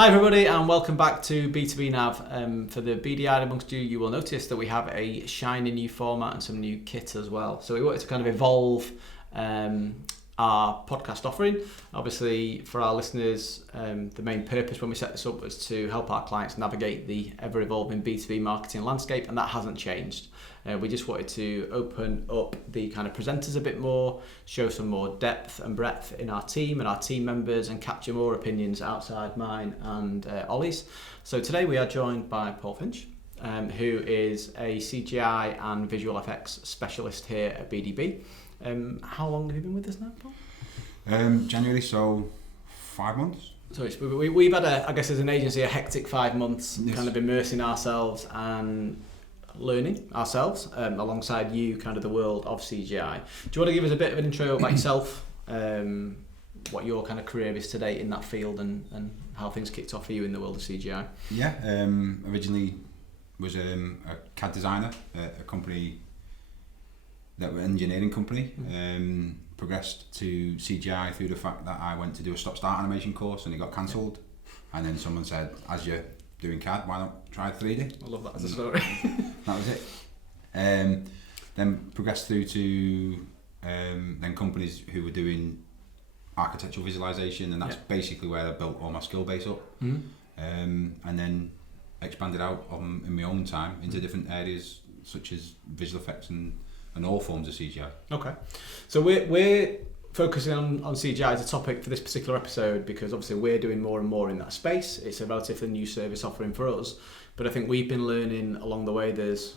Hi everybody and welcome back to B2B Nav. For the BDI amongst you, you will notice that we have a shiny new format and some new kit as well. So we wanted to kind of evolve our podcast offering. Obviously for our listeners, the main purpose when we set this up was to help our clients navigate the ever-evolving B2B marketing landscape, and that hasn't changed. We just wanted to open up the kind of presenters a bit more, show some more depth and breadth in our team and our team members, and capture more opinions outside mine and Ollie's. So today we are joined by Paul Finch, who is a CGI and visual effects specialist here at B2B. How long have you been with us now, Paul? January, so 5 months. So we've had, I guess as an agency, a hectic 5 months, Yes. kind of immersing ourselves and learning ourselves alongside you, kind of the world of CGI. Do you want to give us a bit of an intro about yourself, what your kind of career is today in that field, and how things kicked off for you in the world of CGI? Yeah, originally was a CAD designer at a company, that were an engineering company. Progressed to CGI through the fact that I went to do a stop-start animation course and it got cancelled. And then someone said, as you're doing CAD, why not try 3D? I love that as a story. That was it. Then progressed through to then companies who were doing architectural visualization, and that's basically where I built all my skill base up. And then expanded out in my own time into different areas such as visual effects and all forms of CGI. Okay, so we're focusing on CGI as a topic for this particular episode because obviously we're doing more and more in that space. It's a relatively new service offering for us, but I think we've been learning along the way there's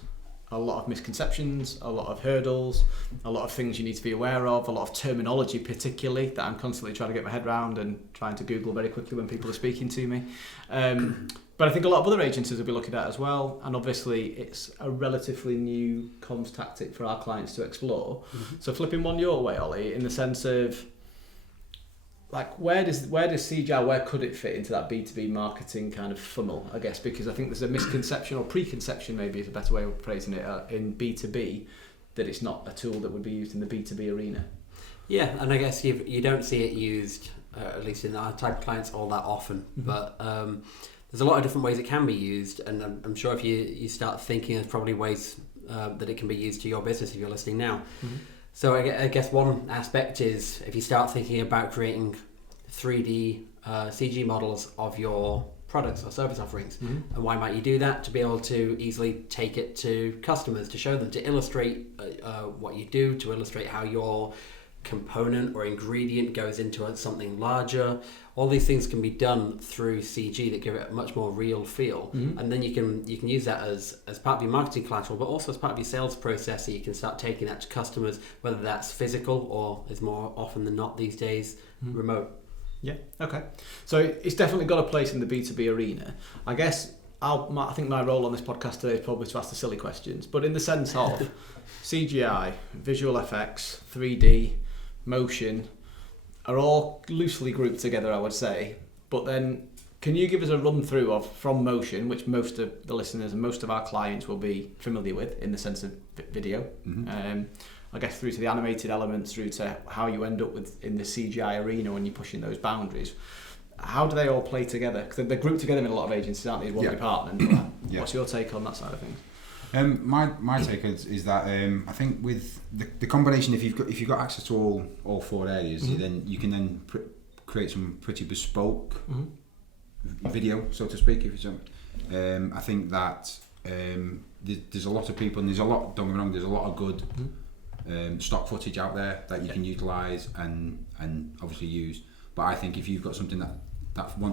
a lot of misconceptions, a lot of hurdles, a lot of things you need to be aware of, a lot of terminology particularly that I'm constantly trying to get my head around and trying to Google very quickly when people are speaking to me. But I think a lot of other agencies will be looking at it as well, and obviously it's a relatively new comms tactic for our clients to explore. So flipping one your way, Ollie, in the sense of like where does CGI, where could it fit into that B2B marketing kind of funnel, I guess, because I think there's a misconception or preconception, maybe is a better way of phrasing it, in B2B, that it's not a tool that would be used in the B2B arena. Yeah, and I guess you don't see it used, at least in our type of clients, all that often, but there's a lot of different ways it can be used, and I'm sure if you start thinking, there's probably ways that it can be used to your business if you're listening now. So I guess one aspect is if you start thinking about creating 3D CG models of your products or service offerings, and why might you do that? To be able to easily take it to customers, to show them, to illustrate what you do, to illustrate how your component or ingredient goes into something larger. All these things can be done through CG that give it a much more real feel, and then you can use that as part of your marketing collateral, but also as part of your sales process, so you can start taking that to customers, whether that's physical or, is more often than not these days, remote. Yeah, okay. So it's definitely got a place in the B2B arena. I guess I think my role on this podcast today is probably to ask the silly questions, but in the sense of CGI, visual effects, 3D, motion, are all loosely grouped together, I would say. But then, can you give us a run through of from motion, which most of the listeners and most of our clients will be familiar with in the sense of video, I guess through to the animated elements, through to how you end up with in the CGI arena when you're pushing those boundaries. How do they all play together? Because they're grouped together in a lot of agencies, aren't they, as one department? What's your take on that side of things? My take is that I think with the combination, if you've got access to all four areas, you can then create some pretty bespoke video, so to speak. I think that there's a lot of people, and there's a lot. Don't get me wrong. There's a lot of good stock footage out there that you can utilise and obviously use. But I think if you've got something that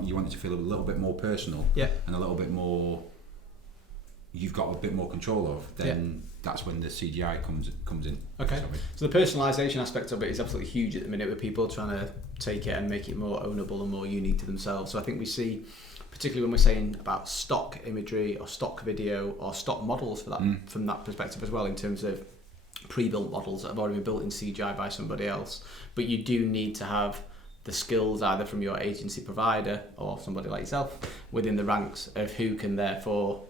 you want it to feel a little bit more personal, and a little bit more, you've got a bit more control of, then that's when the CGI comes in. Okay. So the personalisation aspect of it is absolutely huge at the minute, with people trying to take it and make it more ownable and more unique to themselves. So I think we see, particularly when we're saying about stock imagery or stock video or stock models for that, from that perspective as well, in terms of pre-built models that have already been built in CGI by somebody else. But you do need to have the skills either from your agency provider or somebody like yourself within the ranks of who can therefore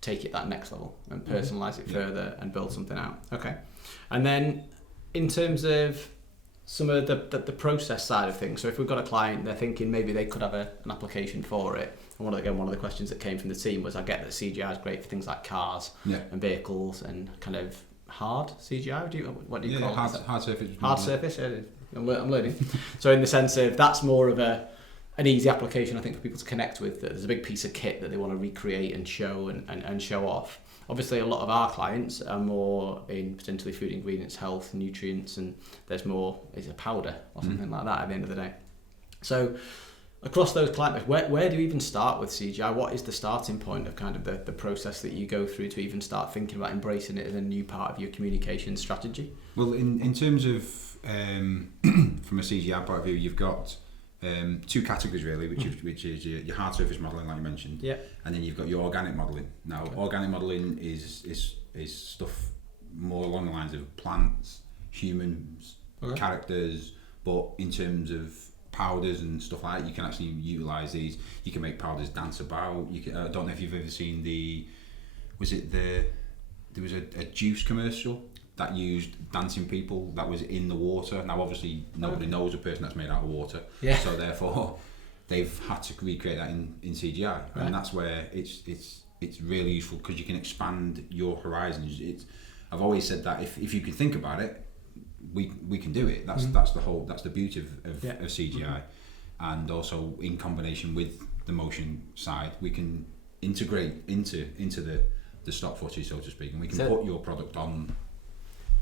take it that next level and personalise it further and build something out. Okay. And then in terms of some of the process side of things. So if we've got a client, they're thinking maybe they could have an application for it. And one of the questions that came from the team was, I get that CGI is great for things like cars and vehicles and kind of hard CGI. What do you call it? Hard surface. Hard surface. Yeah, I'm learning. So in the sense of that's more of an easy application, I think, for people to connect with. That there's a big piece of kit that they want to recreate and show and show off. Obviously, a lot of our clients are more in potentially food ingredients, health, nutrients, and there's more, is a powder or something like that at the end of the day. So across those clients, where do you even start with CGI? What is the starting point of kind of the process that you go through to even start thinking about embracing it as a new part of your communication strategy? Well, in terms of, from a CGI point of view, you've got two categories really, which is your hard surface modelling, like you mentioned, and then you've got your organic modelling. Now, organic modelling is stuff more along the lines of plants, humans, characters, but in terms of powders and stuff like that, you can actually utilise these. You can make powders dance about. You can, I don't know if you've ever seen there was a juice commercial that used dancing people that was in the water. Now obviously nobody knows a person that's made out of water, so therefore they've had to recreate that in CGI, and that's where it's really useful because you can expand your horizons. I've always said that if you can think about it, we can do it. That's the beauty of CGI, and also in combination with the motion side, we can integrate into the stock footage, so to speak, and we can put your product on.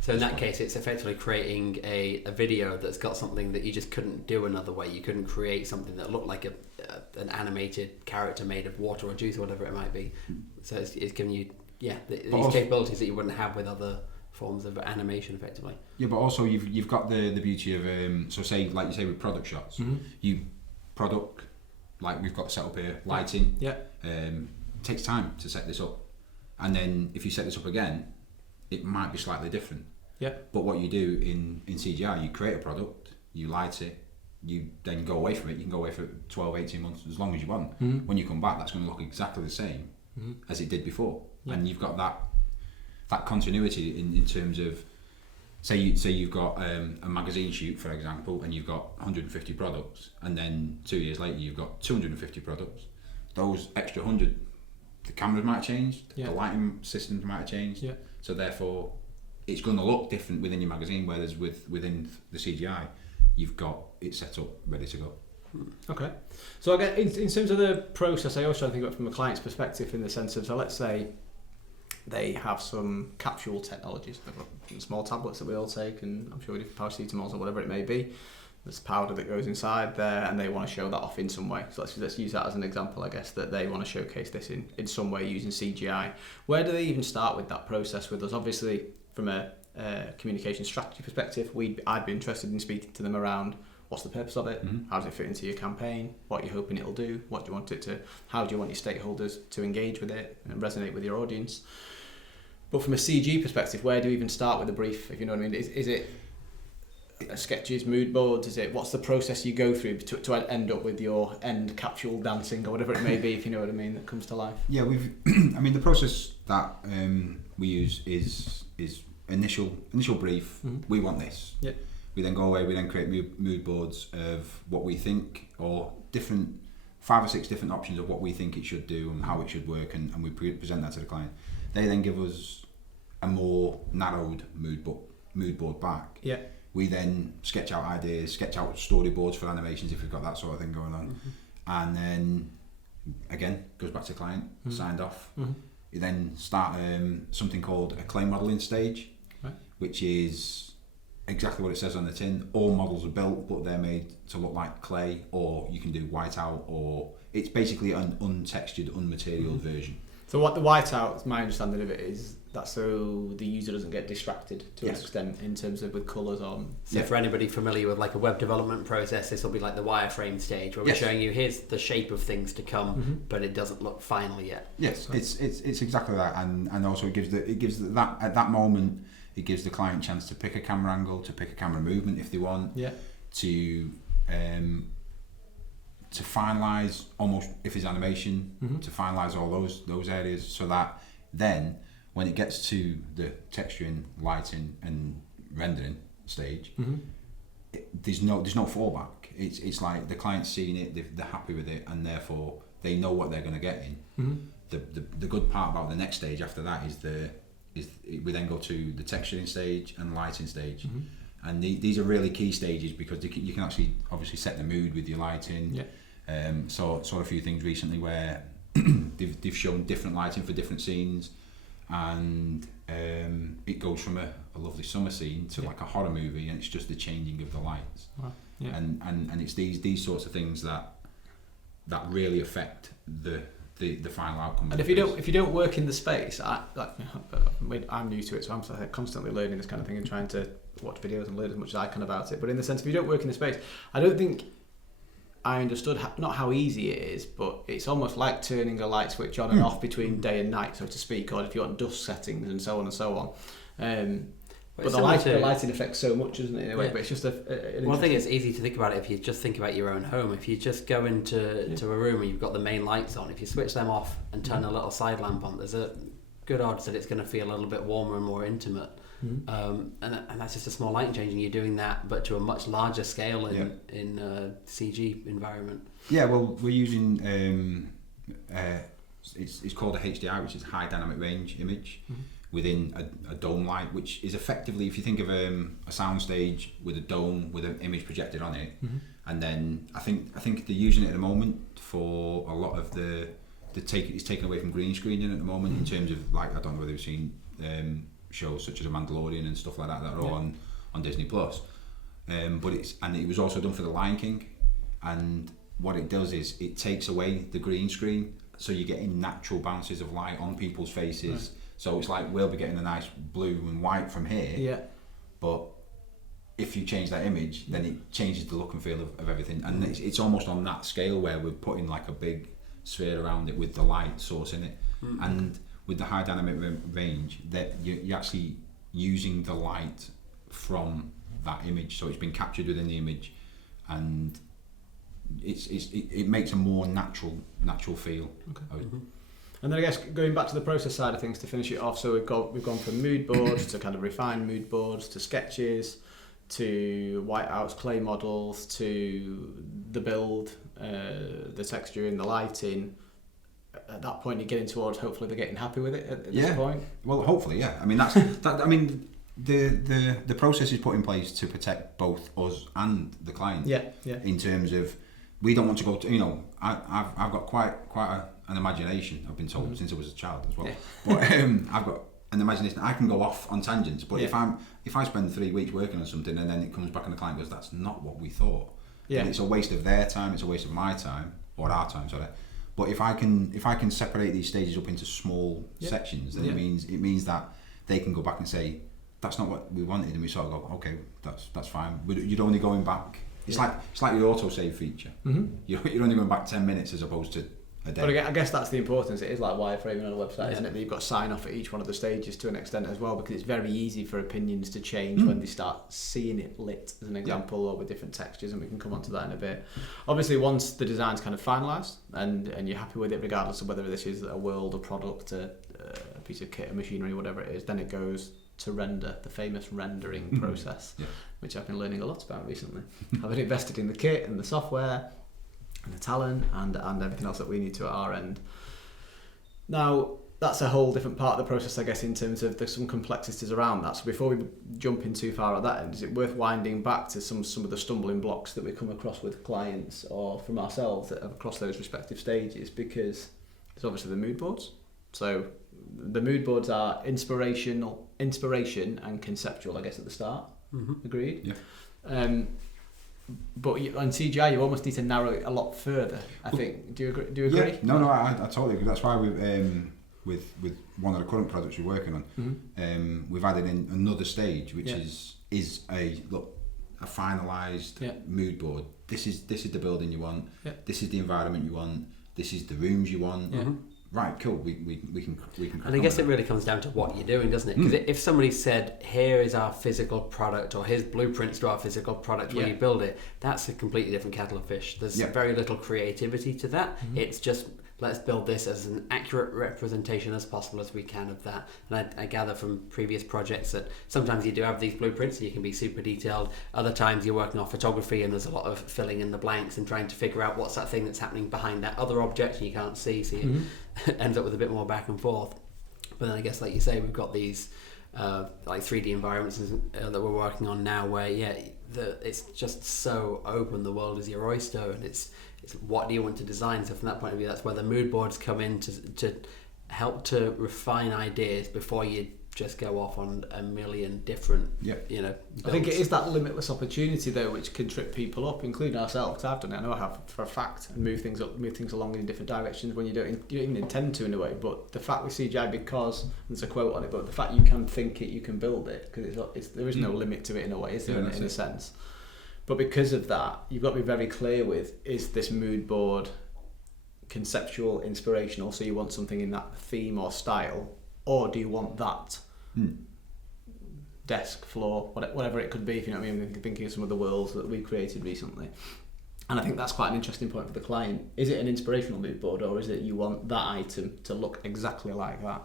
So in that case, it's effectively creating a video that's got something that you just couldn't do another way. You couldn't create something that looked like an animated character made of water or juice or whatever it might be. So it's giving you these capabilities that you wouldn't have with other forms of animation, effectively. Yeah, but also you've got the beauty of so say, like you say, with product shots, you product, like we've got set up here, lighting. Takes time to set this up, and then if you set this up again, it might be slightly different. But what you do in CGI, you create a product, you light it, you then go away from it. You can go away for 12, 18 months, as long as you want. When you come back, that's going to look exactly the same as it did before, and you've got that continuity in terms of, say you've got a magazine shoot, for example, and you've got 150 products, and then 2 years later you've got 250 products. Those extra 100, the cameras might have changed, the lighting systems might have changed, so therefore it's going to look different within your magazine, whereas within the CGI you've got it set up ready to go. Okay, so I guess in terms of the process, I also try to think about it from a client's perspective, in the sense of, so let's say they have some capsule technologies. They've got small tablets that we all take, and I'm sure we do for paracetamols or whatever it may be. There's powder that goes inside there, and they want to show that off in some way. So let's use that as an example, I guess, that they want to showcase this in some way using CGI. Where do they even start with that process with us? Obviously, from a communication strategy perspective, I'd be interested in speaking to them around what's the purpose of it, how does it fit into your campaign, what you're hoping it'll do, what do you want it to, how do you want your stakeholders to engage with it and resonate with your audience. But from a CG perspective, where do you even start with a brief, if you know what I mean? Is it sketches, mood boards? What's the process you go through to end up with your end capsule dancing or whatever it may be, if you know what I mean, that comes to life? Yeah, I mean, the process that we use is initial brief. We want this. We then go away, we then create mood boards of what we think, or 5 or 6 different options of what we think it should do and how it should work, and we present that to the client. They then give us a more narrowed mood board back. We then sketch out ideas, sketch out storyboards for animations if we've got that sort of thing going on. And then, again, goes back to the client, signed off. You then start something called a clay modelling stage, which is exactly what it says on the tin. All models are built, but they're made to look like clay, or you can do whiteout, or it's basically an untextured, unmaterialed version. So what the whiteout, my understanding of it is, that's so the user doesn't get distracted to an extent in terms of with colours on. So for anybody familiar with like a web development process, this will be like the wireframe stage where we're showing you here's the shape of things to come, but it doesn't look final yet. Yes, so it's exactly that, and also it gives that at that moment, it gives the client a chance to pick a camera angle, to pick a camera movement if they want, to finalise almost, if it's animation, to finalise all those areas, so that then when it gets to the texturing, lighting and rendering stage, there's no fallback. It's like the client's seeing it, they're happy with it, and therefore they know what they're going to get in. The good part about the next stage after that is we then go to the texturing stage and lighting stage, and these are really key stages because you can actually obviously set the mood with your lighting. Saw a few things recently where they've shown different lighting for different scenes, and it goes from a lovely summer scene to like a horror movie, and it's just the changing of the lights. Wow. Yeah. And it's these sorts of things that really affect the final outcome. And if you don't work in the space, I'm new to it, so I'm constantly learning this kind of thing and trying to watch videos and learn as much as I can about it. But in the sense, if you don't work in the space, I don't think I understood not how easy it is, but it's almost like turning a light switch on and off between day and night, so to speak, or if you want dusk settings and so on and so on. But the lighting affects so much, doesn't it, in a way? But it's just I think it's easy to think about it if you just think about your own home. If you just go into a room and you've got the main lights on, if you switch them off and turn a little side lamp on, there's a good odds that it's going to feel a little bit warmer and more intimate. And that's just a small lighting change, and you're doing that, but to a much larger scale in CG environment. Yeah, well, we're using it's called a HDI, which is high dynamic range image. Within a dome light, which is effectively, if you think of a sound stage with a dome with an image projected on it, and then I think they're using it at the moment for a lot of it's taken away from green screening at the moment in terms of, like, I don't know whether you've seen shows such as The Mandalorian and stuff like that are all on Disney Plus, but it was also done for The Lion King, and what it does is it takes away the green screen, so you're getting natural bounces of light on people's faces. Right. So it's like we'll be getting a nice blue and white from here, but if you change that image, then it changes the look and feel of everything. And it's almost on that scale where we're putting like a big sphere around it with the light source in it. And with the high dynamic range, that you're actually using the light from that image, so it's been captured within the image, and it makes a more natural feel. Okay. And then I guess going back to the process side of things to finish it off, so we've gone from mood boards to kind of refined mood boards to sketches to whiteouts, clay models, to the build, the texture and the lighting. At that point, you're getting towards hopefully they're getting happy with it at this point. Well, hopefully, yeah. I mean that's I mean the process is put in place to protect both us and the client. Yeah. In terms of, we don't want to go to, I've got quite an imagination, I've been told, since I was a child as well. But I've got an imagination. I can go off on tangents, but if I spend 3 weeks working on something and then it comes back and the client goes, that's not what we thought, then it's a waste of their time, it's a waste of my time, or our time, sorry. But if I can separate these stages up into small sections, then it means that they can go back and say, that's not what we wanted, and we sort of go, okay, that's fine. You're only going back. It's like your autosave feature. You're only going back 10 minutes as opposed to a day. But I guess that's the importance. It is like wireframing on a website, isn't it? That you've got to sign off at each one of the stages to an extent as well, because it's very easy for opinions to change when they start seeing it lit, as an example, or with different textures, and we can come on to that in a bit. Obviously, once the design's kind of finalised and you're happy with it, regardless of whether this is a world, a product, a piece of kit, a machinery, whatever it is, then it goes to render, the famous rendering process, which I've been learning a lot about recently. Having invested in the kit and the software and the talent and everything else that we need to at our end. Now, that's a whole different part of the process, I guess, in terms of there's some complexities around that. So before we jump in too far at that end, is it worth winding back to some of the stumbling blocks that we come across with clients or from ourselves across those respective stages? Because there's obviously the mood boards. So the mood boards are inspiration and conceptual, I guess, at the start. Agreed? Yeah. But on CGI, you almost need to narrow it a lot further, I think. Do you agree? Yeah. No, I totally agree. That's why we've, with one of the current projects we're working on, we've added in another stage, which is a finalised mood board. This is the building you want. Yeah. This is the environment you want. This is the rooms you want. Yeah. Right, cool. We can. And I guess it really comes down to what you're doing, doesn't it? Because if somebody said, "Here is our physical product," or "Here's blueprints to our physical product," when you build it, that's a completely different kettle of fish. There's very little creativity to that. It's just let's build this as an accurate representation as possible as we can of that. And I gather from previous projects that sometimes you do have these blueprints and you can be super detailed. Other times you're working off photography and there's a lot of filling in the blanks and trying to figure out what's that thing that's happening behind that other object and you can't see, so you end up with a bit more back and forth. But then I guess, like you say, we've got these like 3D environments that we're working on now where, it's just so open, the world is your oyster, and it's what do you want to design. So from that point of view, that's where the mood boards come in to help to refine ideas before you just go off on a million different builds. I think it is that limitless opportunity though which can trip people up, including ourselves. I've done it, I know I have for a fact, and move things along in different directions when you don't even intend to in a way. But the fact with CGI, because there's a quote on it, but the fact you can think it, you can build it, because there is no limit to it in a way, is there, in a sense. But because of that, you've got to be very clear with, is this mood board conceptual, inspirational, so you want something in that theme or style, or do you want that desk, floor, whatever it could be, if you know what I mean, thinking of some of the worlds that we've created recently. And I think that's quite an interesting point for the client. Is it an inspirational mood board, or is it you want that item to look exactly like that?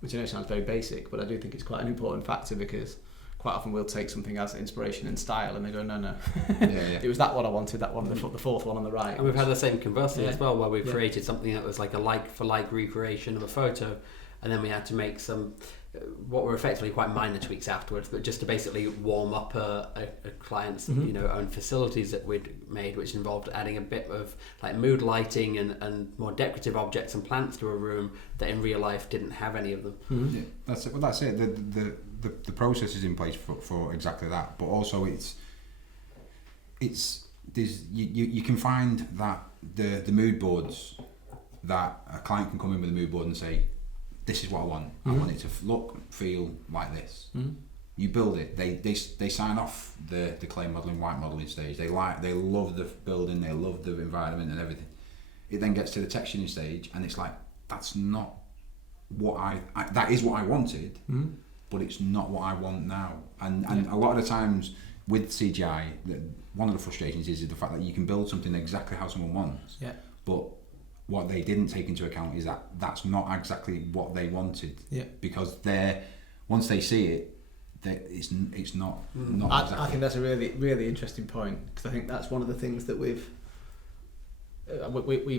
Which I know sounds very basic, but I do think it's quite an important factor, because quite often we'll take something as inspiration and style and they go, no. It was that one I wanted, that one, the fourth one on the right. And we've had the same conversely as well, where we've created something that was like a like-for-like recreation of a photo, and then we had to make some, what were effectively quite minor tweaks afterwards, but just to basically warm up a client's own facilities that we'd made, which involved adding a bit of like mood lighting and more decorative objects and plants to a room that in real life didn't have any of them. That's it. Well, that's it. The process is in place for exactly that, but also you can find that the mood boards, that a client can come in with a mood board and say, this is what I want. I want it to look, feel like this. You build it. They sign off the clay modelling, white modelling stage. They love the building, they love the environment and everything. It then gets to the texturing stage, and it's like, that's not what that is what I wanted, but it's not what I want now. And a lot of the times with CGI, one of the frustrations is the fact that you can build something exactly how someone wants, but what they didn't take into account is that that's not exactly what they wanted. Because once they see it, it's not exactly. I think that's a really, really interesting point, because I think that's one of the things that we've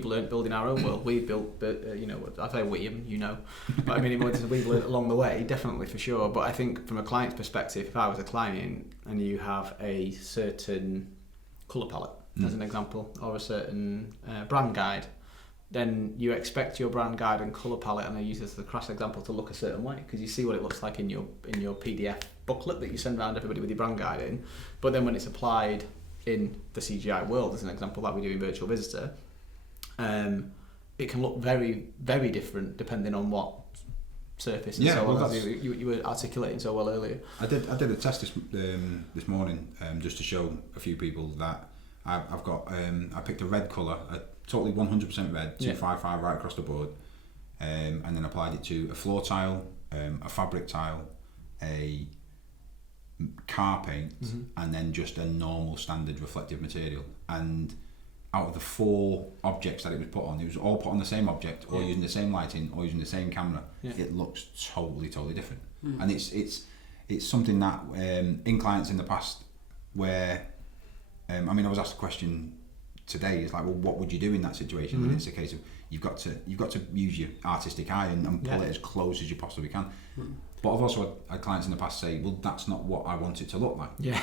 learned building our own world. We've built, I say we, but I mean, we've learned along the way, definitely, for sure. But I think from a client's perspective, if I was a client and you have a certain colour palette, as an example, or a certain brand guide, then you expect your brand guide and colour palette, and I use this as a crass example, to look a certain way, because you see what it looks like in your PDF booklet that you send around everybody with your brand guide in. But then when it's applied in the CGI world, as an example, like we do in VirtualVisitor, it can look very, very different depending on what surface and so on, as you were articulating so well earlier. I did a test this morning, just to show a few people that I've got. I picked a red colour, totally 100% red, 255 right across the board, and then applied it to a floor tile, a fabric tile, a car paint, and then just a normal standard reflective material. And out of the 4 objects that it was put on, it was all put on the same object, or using the same lighting, or using the same camera. It looks totally different. And it's something that in clients in the past where I was asked a question today, is like, well, what would you do in that situation? And it's a case of you've got to use your artistic eye and pull it as close as you possibly can. But I've also had clients in the past say, well, that's not what I want it to look like.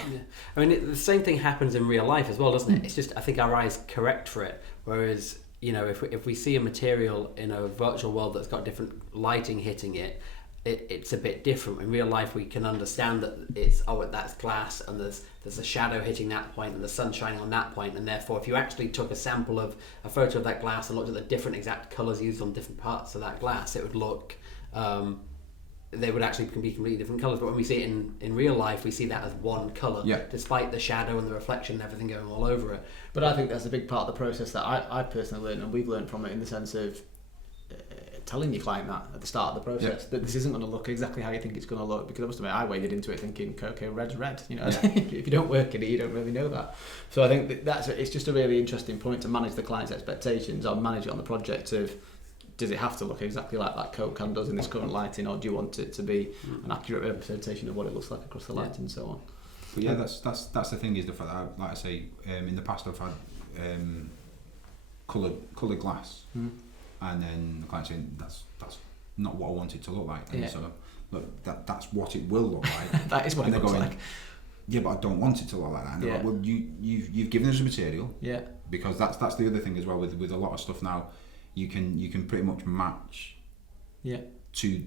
I mean, the same thing happens in real life as well, doesn't it? It's just, I think our eyes correct for it, whereas if we see a material in a virtual world that's got different lighting hitting it, it's a bit different. In real life, we can understand that that's glass, and there's a shadow hitting that point, and the sun shining on that point, and therefore, if you actually took a sample of a photo of that glass and looked at the different exact colours used on different parts of that glass, it would look. They would actually be completely different colours. But when we see it in real life, we see that as one colour, despite the shadow and the reflection and everything going all over it. But I think that's a big part of the process that I personally learned, and we've learned from it, in the sense of telling your client that at the start of the process, that this isn't going to look exactly how you think it's going to look, because I must admit I waded into it thinking, okay, red's red, you know. If you don't work in it, you don't really know that. So I think it's just a really interesting point to manage the client's expectations, or manage it on the project of, does it have to look exactly like that Coke can does in this current lighting, or do you want it to be an accurate representation of what it looks like across the lighting and so on? But yeah, that's the thing, is the fact that, like I say, in the past I've had coloured glass, and then the client saying that's not what I want it to look like, and so look, that's what it will look like. That is what it looks like. Yeah, but I don't want it to look like that. And they're like, well, you've given us a material. Yeah. Because that's the other thing as well with a lot of stuff now. You can pretty much match. Yeah. To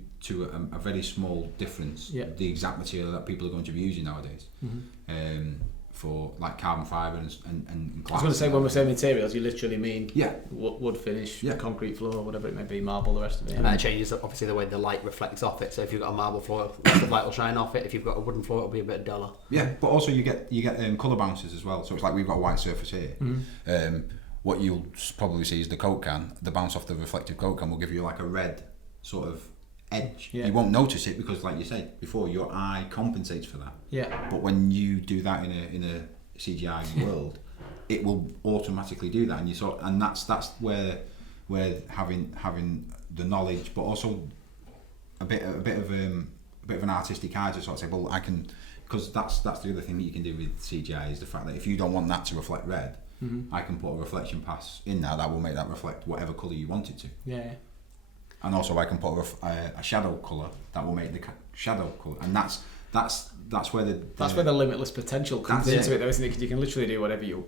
a very small difference. Yeah. The exact material that people are going to be using nowadays. For like carbon fibre and glass. I was going to say, when we're saying materials, you literally mean wood finish, concrete floor, whatever it may be, marble, the rest of it. And that changes obviously the way the light reflects off it. So if you've got a marble floor, the light will shine off it. If you've got a wooden floor, it'll be a bit duller. Yeah, but also you get colour bounces as well. So it's like we've got a white surface here. What you'll probably see is the Coke can, the bounce off the reflective Coke can will give you like a red sort of edge. You won't notice it because, like you said before, your eye compensates for that. But when you do that in a CGI world, it will automatically do that, and that's where having the knowledge, but also a bit of an artistic eye to sort of say, well, I can, because that's the other thing that you can do with CGI, is the fact that if you don't want that to reflect red, I can put a reflection pass in there that will make that reflect whatever colour you want it to. And also I can put a shadow colour that will make the shadow colour, and that's where the limitless potential comes into it, though, isn't it? Because you can literally do whatever you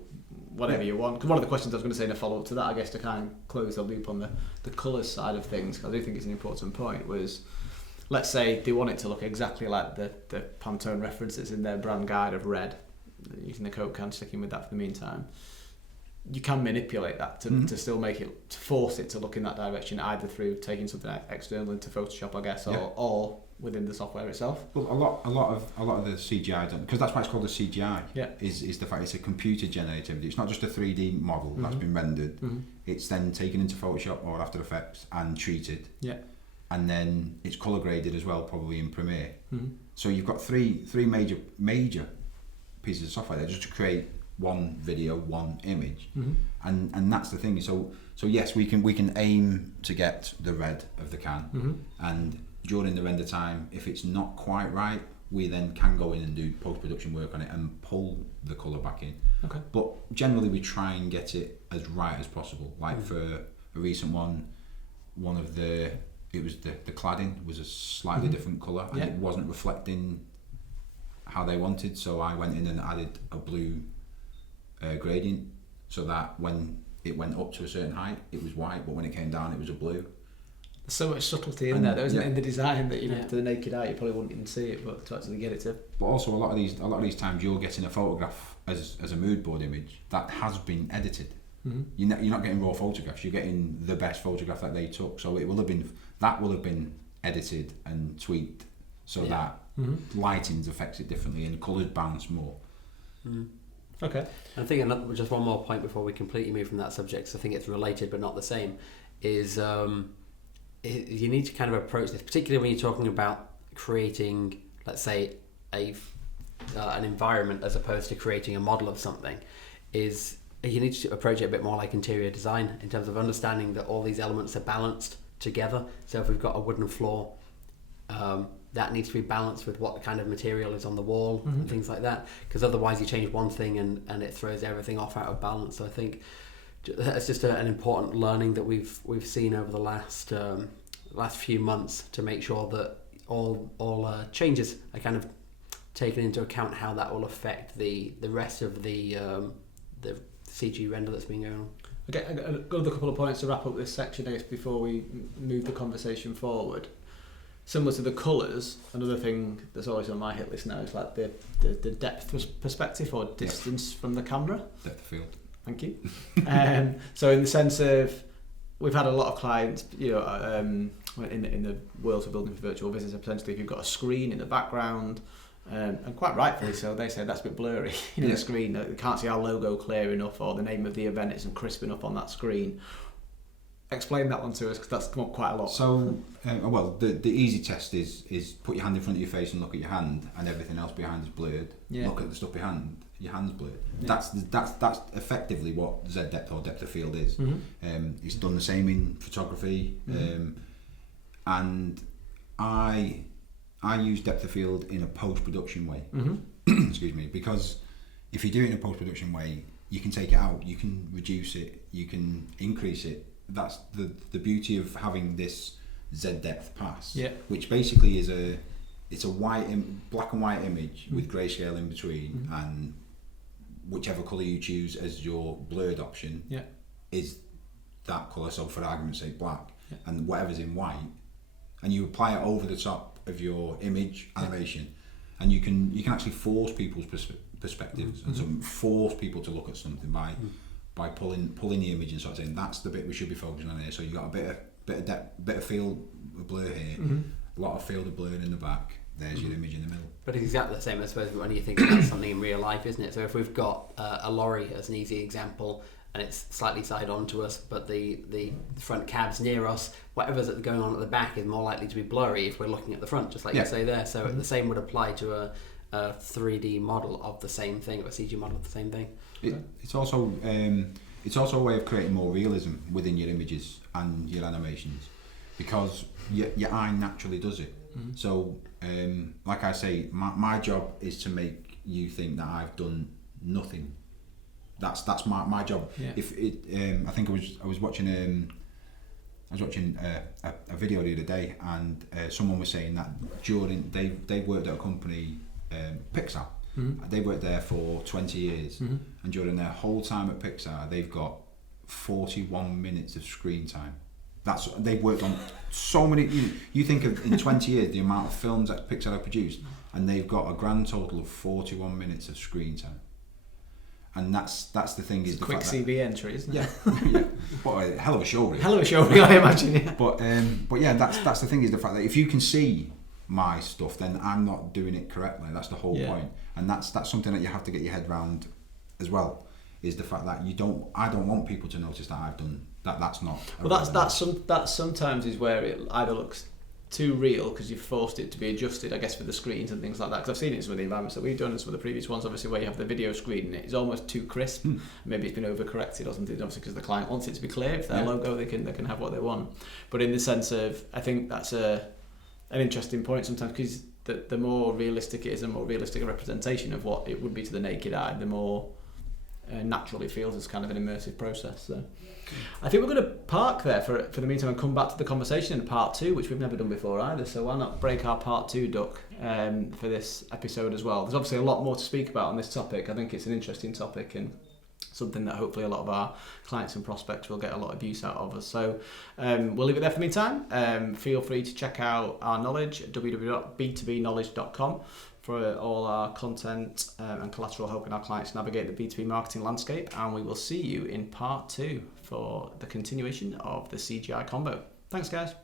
want. Because one of the questions I was going to say in a follow up to that, I guess, to kind of close the loop on the colours side of things, because I do think it's an important point, was, let's say they want it to look exactly like the Pantone references in their brand guide of red, using the Coke can, sticking with that for the meantime. You can manipulate that to still make it, to force it to look in that direction, either through taking something external into Photoshop, I guess, or within the software itself. Well, a lot of the CGI done, because that's why it's called a CGI. Is the fact it's a computer generated. It's not just a 3D model that's been rendered. It's then taken into Photoshop or After Effects and treated. And then it's colour graded as well, probably in Premiere. So you've got three major pieces of software there just to create one video, one image, and that's the thing. So yes, we can aim to get the red of the can, and during the render time, if it's not quite right, we then can go in and do post-production work on it and pull the colour back in. But generally we try and get it as right as possible. Like for a recent one of the cladding was a slightly different colour, and it wasn't reflecting how they wanted, so I went in and added a blue gradient, so that when it went up to a certain height it was white, but when it came down it was a blue. There's so much subtlety in there, though, isn't it, in the design, that to the naked eye you probably wouldn't even see it, but to actually get it to. But also a lot of these times you're getting a photograph as a mood board image that has been edited. You're not getting raw photographs, you're getting the best photograph that they took, so it will have been edited and tweaked so that lighting affects it differently and colours bounce more. Okay. I think just one more point before we completely move from that subject, because I think it's related but not the same, is you need to kind of approach this, particularly when you're talking about creating, let's say, an environment as opposed to creating a model of something, is you need to approach it a bit more like interior design, in terms of understanding that all these elements are balanced together. So if we've got a wooden floor, that needs to be balanced with what kind of material is on the wall and things like that, because otherwise you change one thing and it throws everything off out of balance. So I think that's just an important learning that we've seen over the last few months, to make sure that all changes are kind of taken into account, how that will affect the rest of the CG render that's been going on. Okay, I've got a couple of points to wrap up this section, I guess, before we move the conversation forward. Similar to the colours, another thing that's always on my hit list now is like the depth perspective, or distance from the camera. Depth of field. Thank you. So in the sense of, we've had a lot of clients, in the world of building for VirtualVisitor, potentially if you've got a screen in the background, and quite rightfully so, they say that's a bit blurry. The screen, they can't see our logo clear enough, or the name of the event isn't crisp enough on that screen. explain that one to us, because that's come up quite a lot. So, well, the easy test is put your hand in front of your face and look at your hand, and everything else behind is blurred. Yeah. Look at the stuff behind your hand's blurred. Yeah. That's effectively what Z depth or depth of field is. Mm-hmm. It's done the same in photography, and I use depth of field in a post-production way. Mm-hmm. Excuse me, because if you do it in a post-production way, you can take it out, you can reduce it, you can increase it. That's the beauty of having this Z depth pass, which basically is it's a black and white image with grayscale in between, and whichever colour you choose as your blurred option is that colour. So for argument's sake, black, and whatever's in white, and you apply it over the top of your image animation, and you can actually force people's perspectives and so force people to look at something by pulling the image and sort of saying that's the bit we should be focusing on here. So you got a bit of depth, bit of field of blur here, a lot of field of blur in the back. There's your image in the middle. But it's exactly the same, I suppose, when you think about something in real life, isn't it? So if we've got a lorry as an easy example, and it's slightly side on to us, but the front cab's near us, whatever's going on at the back is more likely to be blurry if we're looking at the front, just like you say there. So the same would apply to a 3D model of the same thing, or a CG model of the same thing. It's also a way of creating more realism within your images and your animations, because your eye naturally does it. So, like I say, my job is to make you think that I've done nothing. That's my job. If it, I think I was watching a video the other day, and someone was saying that during they worked at a company, Pixar. They worked there for 20 years, and during their whole time at Pixar, they've got 41 minutes of screen time. They've worked on so many. You think of in 20 years the amount of films that Pixar have produced, and they've got a grand total of 41 minutes of screen time. And that's the thing. It's a quick CV entry, isn't it? Yeah. What a hell of a show reel. Hell of a show reel, I imagine. Yeah. But yeah, that's the thing, is the fact that if you can see my stuff, then I'm not doing it correctly. That's the whole point. And that's something that you have to get your head around as well, is the fact that I don't want people to notice that I've done that. That's not. Well, that sometimes is where it either looks too real because you've forced it to be adjusted, I guess, for the screens and things like that. Because I've seen it in some of the environments that we've done and some of the previous ones, obviously, where you have the video screen and it's almost too crisp. Maybe it's been overcorrected or something, obviously, because the client wants it to be clear. If their logo, they can have what they want. But in the sense of, I think that's an interesting point sometimes, because the more realistic it is, the more realistic a representation of what it would be to the naked eye, the more natural it feels as kind of an immersive process. So I think we're going to park there for the meantime and come back to the conversation in part 2, which we've never done before either. So why not break our part 2 duck for this episode as well. There's obviously a lot more to speak about on this topic. I think it's an interesting topic and something that hopefully a lot of our clients and prospects will get a lot of use out of us. So we'll leave it there for the meantime. Feel free to check out our knowledge at www.b2bknowledge.com for all our content and collateral, helping our clients navigate the B2B marketing landscape. And we will see you in part 2 for the continuation of the CGI combo. Thanks, guys.